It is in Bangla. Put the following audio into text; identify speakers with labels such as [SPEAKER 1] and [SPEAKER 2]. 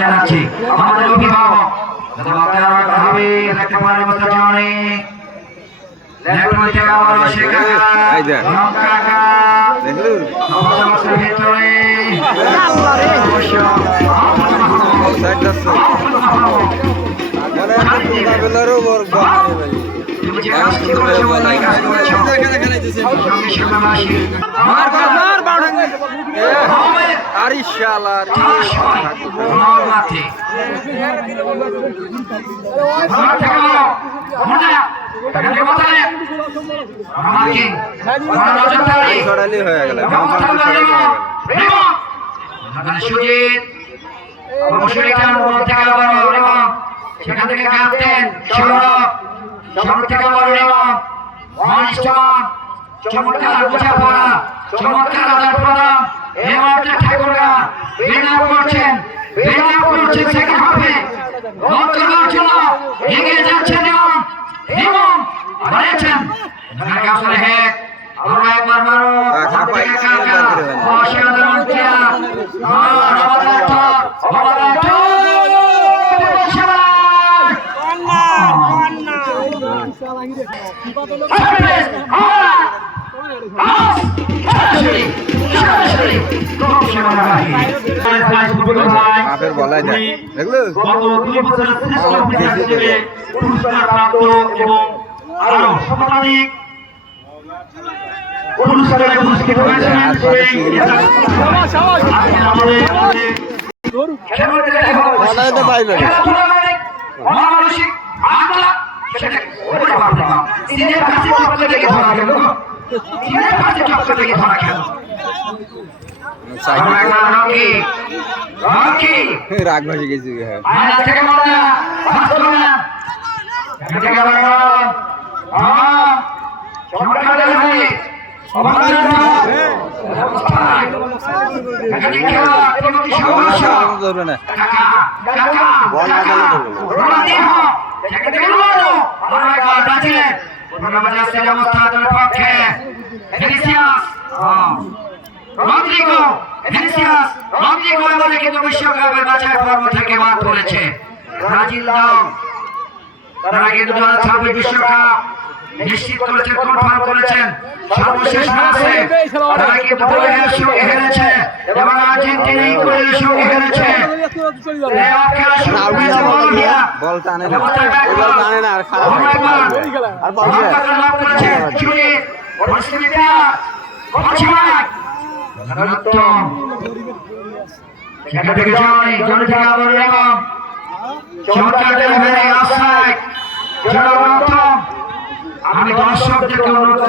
[SPEAKER 1] জানাচ্ছি আমাদের অভিভাবক হবে লেখাপড়ার জানে। লেখাপড়া থেকে
[SPEAKER 2] আরে শালার ছড়ালি হয়ে গেল হয়ে গেল।
[SPEAKER 1] সুজিত অবশ্যই কেন বল থেকে আবার সেখান থেকে ক্যাপ্টেন সৌরভ সৌরভ থেকে বল এবং অনিষ্টমান চমৎকার বোঝাপড়া চমৎকার আদান প্রদান এই মুহূর্তে ঠাকুররা বিনাপ করছেন বিনাপ করছেন সেখানে হবে করবার জন্য এগিয়ে যাচ্ছেন এবং এবং এখানে আসলে হ্যাঁ আমরা একবার মারো। অসাধারণ ক্রিয়া আর!
[SPEAKER 2] মাপের বলাই দেয় দেখলু
[SPEAKER 1] গত দুই বছরের শ্রেষ্ঠ অফিসার হিসেবে পুরস্কার প্রাপ্ত এবং আরও শতাধিক পুরস্কারে পুরস্কৃত হয়েছেন আমাদের খেলোয়াড়দের দেখা
[SPEAKER 2] বলাই তো পাইবে না।
[SPEAKER 1] খেলাধুলা অমানসিক আন্দোলন সেটা ওরে বাপ রে বাপ। সিনের কাছে চক্কর থেকে ধরা গেল সিনের কাছে চক্কর থেকে ধরা গেল
[SPEAKER 2] রাগ ভাসি গেছি হ্যাঁ
[SPEAKER 1] রদ্রিগো ভিনিসিয়াস রদ্রিগো এবারে কিন্তু বিশ্বকাপের বাছাই পর্ব থেকে বাদ পড়েছে ব্রাজিল দল তারা কিন্তু ছাব্বিশ বিশ্বকাপ নিশ্চিত করেছে কনফার্ম করেছেন। সর্বশেষ ম্যাচে তারা কিন্তু পোল্যান্ডের সঙ্গে হেরেছে এবং আর্জেন্টিনা ইকুয়েডরের সঙ্গে হেরেছে।
[SPEAKER 2] বল টানে না বল টানে না। আর খারাপ আর বল
[SPEAKER 1] লাভ করেছে চুরি পরিস্থিতিটা পশ্চিমায় রত্তম সেখান থেকে জয় জয় থেকে আবার এবং চমৎকার ডেলিভারি আসায় জনরত্তম আমি দর্শকদেরকে অনুরোধ